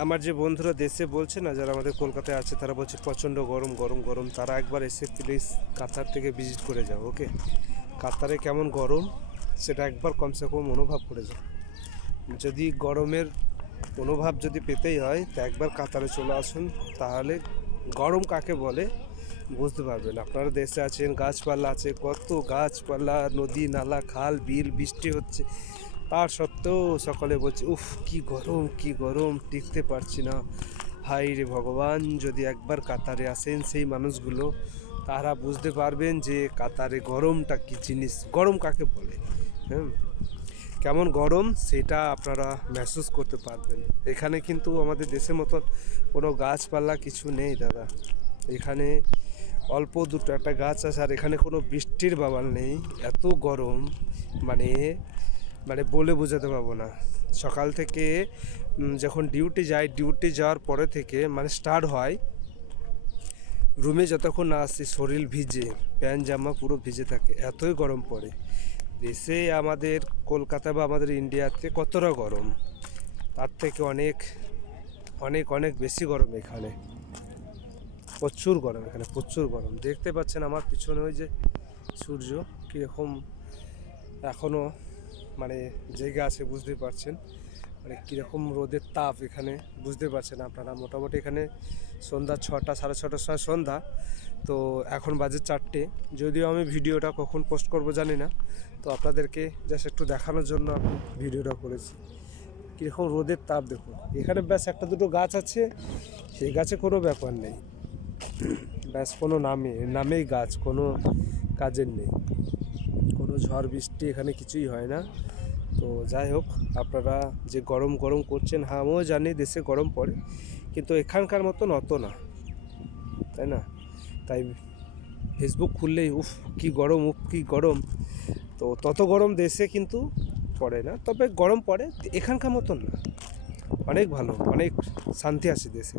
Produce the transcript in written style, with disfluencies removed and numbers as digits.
আমার যে বন্ধুরা দেশে বলছে না, যারা আমাদের কলকাতায় আছে, তারা বলছে প্রচণ্ড গরম গরম গরম। তারা একবার এসে প্লিজ কাতার থেকে ভিজিট করে যাও। ওকে, কাতারে কেমন গরম সেটা একবার কমসে কম অনুভব করে যাও। যদি গরমের অনুভব যদি পেতেই হয় তা একবার কাতারে চলে আসুন, তাহলে গরম কাকে বলে বুঝতে পারবেন। আপনারা দেশে আছেন, গাছপালা আছে, কত গাছপালা, নদী নালা, খাল বিল, বৃষ্টি হচ্ছে, তার সত্ত্বেও সকালে বলছে উফ কি গরম কি গরম, টিকতে পারছি না। হাই রে ভগবান, যদি একবার কাতারে আসেন সেই মানুষগুলো, তারা বুঝতে পারবেন যে কাতারে গরমটা কি জিনিস, গরম কাকে বলে। হ্যাঁ, কেমন গরম সেটা আপনারা মেহসুস করতে পারবেন। এখানে কিন্তু আমাদের দেশের মতন কোনো গাছপালা কিছু নেই দাদা। এখানে অল্প দুটো একটা গাছ আছে, আর এখানে কোনো বৃষ্টির বাবাল নেই। এত গরম, মানে মানে বলে বোঝাতে পারবো না। সকাল থেকে যখন ডিউটি যাই, ডিউটি যাওয়ার পরে থেকে মানে স্টার্ট হয়, রুমে যতক্ষণ না আসি শরীর ভিজে, প্যান্ট জামা পুরো ভিজে থাকে, এতই গরম পড়ে। দেশে আমাদের কলকাতা বা আমাদের ইন্ডিয়াতে কতটা গরম, তার থেকে অনেক অনেক অনেক বেশি গরম এখানে। প্রচুর গরম এখানে, প্রচুর গরম। দেখতে পাচ্ছেন আমার পিছনে ওই যে সূর্য কীরকম এখনও মানে জেগে আছে, বুঝতে পারছেন মানে কীরকম রোদের তাপ এখানে, বুঝতে পারছেন আপনারা। মোটামুটি এখানে সন্ধ্যা 6টা, 6:30টার সময় সন্ধ্যা, তো এখন বাজে 4টে। যদিও আমি ভিডিওটা কখন পোস্ট করব জানি না, তো আপনাদেরকে জাস্ট একটু দেখানোর জন্য আমি ভিডিওটা করেছি। কীরকম রোদের তাপ দেখুন। এখানে ব্যাস একটা দুটো গাছ আছে, সেই গাছে কোনো ব্যাপার নেই, ব্যাস কোনো নামেই গাছ, কোনো কাজের নেই, কোনো ঝড় বৃষ্টি এখানে কিছুই হয় না। তো যাই হোক, আপনারা যে গরম গরম করছেন, হ্যাঁ আমিও জানি দেশে গরম পড়ে, কিন্তু এখানকার মতন অত না, তাই না? তাই ফেসবুক খুললেই উফ কি গরম, উফ কি গরম। তো তত গরম দেশে কিন্তু পড়ে না, তবে গরম পড়ে এখানকার মতন না, অনেক ভালো, অনেক শান্তি আছে দেশে।